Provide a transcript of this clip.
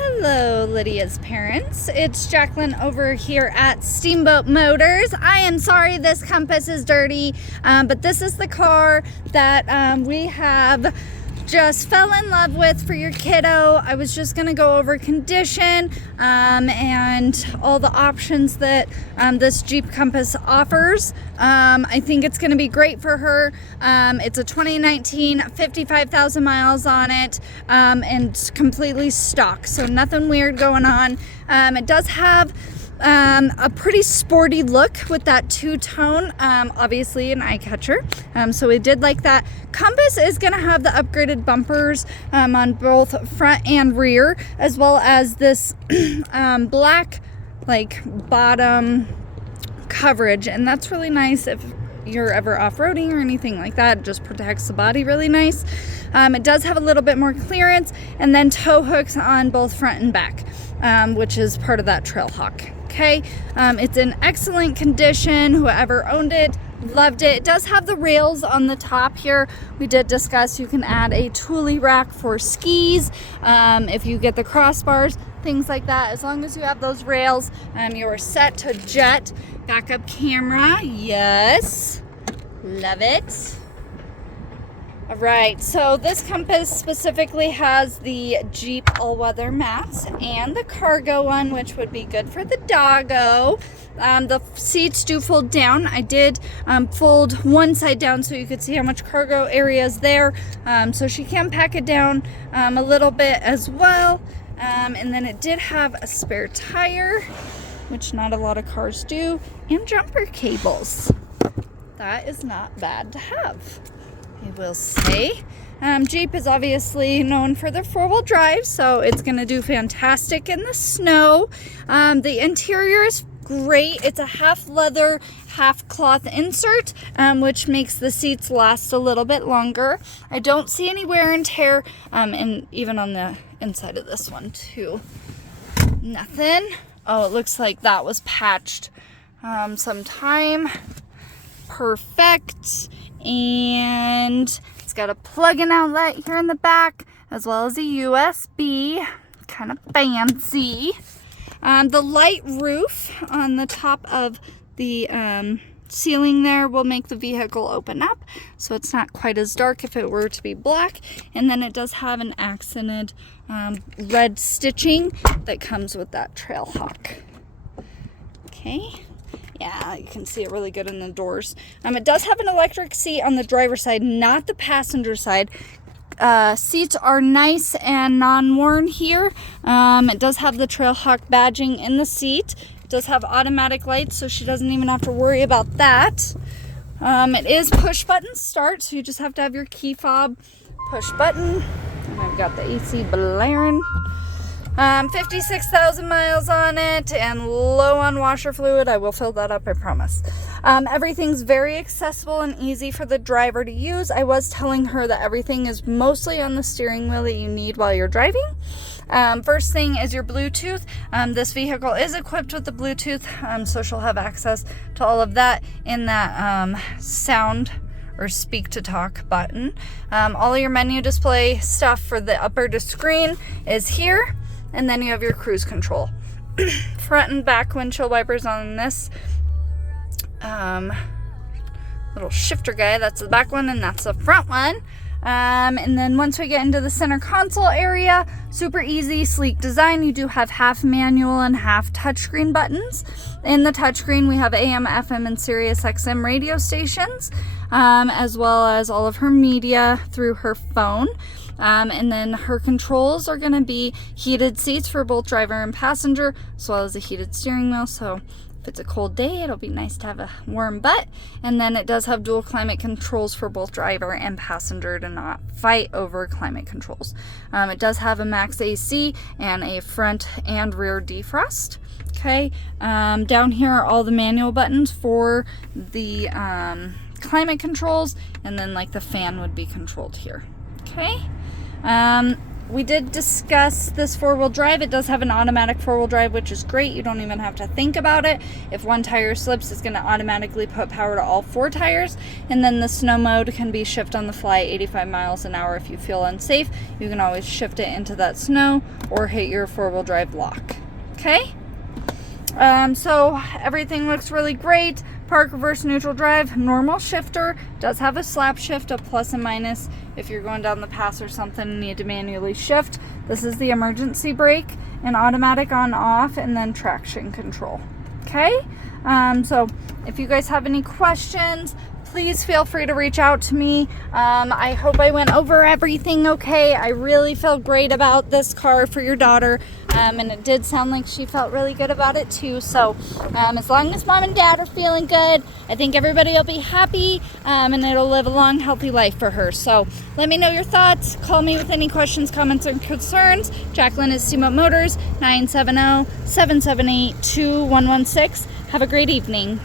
Hello, Lydia's parents. It's Jacqueline over here at Steamboat Motors. I am sorry this Compass is dirty, but this is the car that we have just fell in love with for your kiddo. I was just going to go over condition and all the options that this Jeep Compass offers. I think it's going to be great for her. It's a 2019, 55,000 miles on it, and completely stock, so nothing weird going on. It does have a pretty sporty look with that two-tone, obviously an eye catcher, so we did like that. Compass is going to have the upgraded bumpers on both front and rear, as well as this black like bottom coverage, and that's really nice if you're ever off-roading or anything like that. It just protects the body really nice. It does have a little bit more clearance, and then tow hooks on both front and back, which is part of that Trailhawk. Okay, it's in excellent condition. Whoever owned it loved it. It does have the rails on the top here. We did discuss you can add a toolie rack for skis if you get the crossbars, things like that. As long as you have those rails, you are set to jet. Backup camera, yes, love it. All right, so this Compass specifically has the Jeep all-weather mats and the cargo one, which would be good for the doggo. The seats do fold down. I did fold one side down so you could see how much cargo area is there. So she can pack it down a little bit as well. And then it did have a spare tire, which not a lot of cars do, and jumper cables. That is not bad to have, I will say. Jeep is obviously known for their four-wheel drive, so it's going to do fantastic in the snow. The interior is great. It's a half leather, half cloth insert, which makes the seats last a little bit longer. I don't see any wear and tear, and even on the inside of this one too. Nothing. Oh, it looks like that was patched sometime. Perfect. And it's got a plug-in outlet here in the back, as well as a USB. Kind of fancy. The light roof on the top of the ceiling there will make the vehicle open up, so it's not quite as dark if it were to be black. And then it does have an accented red stitching that comes with that Trailhawk. Okay. Yeah, you can see it really good in the doors. It does have an electric seat on the driver's side, not the passenger side. Seats are nice and non-worn here. It does have the Trailhawk badging in the seat. It does have automatic lights, so she doesn't even have to worry about that. It is push button start, so you just have to have your key fob push button. And I've got the AC blaring. 56,000 miles on it and low on washer fluid. I will fill that up, I promise. Everything's very accessible and easy for the driver to use. I was telling her that everything is mostly on the steering wheel that you need while you're driving. First thing is your Bluetooth. This vehicle is equipped with the Bluetooth, so she'll have access to all of that in that sound or speak to talk button. All your menu display stuff for the upper screen is here. And then you have your cruise control. Front and back windshield wipers on this little shifter guy. That's the back one and that's the front one. And then once we get into the center console area, super easy, sleek design. You do have half manual and half touchscreen buttons. In the touchscreen, we have AM, FM, and Sirius XM radio stations, as well as all of her media through her phone. And then her controls are going to be heated seats for both driver and passenger, as well as a heated steering wheel. So if it's a cold day, it'll be nice to have a warm butt. And then it does have dual climate controls for both driver and passenger to not fight over climate controls. It does have a max AC and a front and rear defrost. Okay, down here are all the manual buttons for the climate controls, and then like the fan would be controlled here. Okay. we did discuss this four-wheel drive. It does have an automatic four-wheel drive, which is great. You don't even have to think about it. If one tire slips, it's going to automatically put power to all 4 tires. And then the snow mode can be shift on the fly 85 miles an hour. If you feel unsafe, you can always shift it into that snow or hit your four-wheel drive lock. Okay? So everything looks really great. Park, reverse, neutral drive, normal shifter, does have a slap shift, a plus and minus if you're going down the pass or something and need to manually shift. This is the emergency brake, and automatic on off, and then traction control. Okay, so if you guys have any questions, please feel free to reach out to me. I hope I went over everything okay. I really feel great about this car for your daughter, and it did sound like she felt really good about it too. So as long as mom and dad are feeling good, I think everybody will be happy, and it'll live a long, healthy life for her. So let me know your thoughts. Call me with any questions, comments, or concerns. Jacqueline is Steamboat Motors, 970-778-2116. Have a great evening.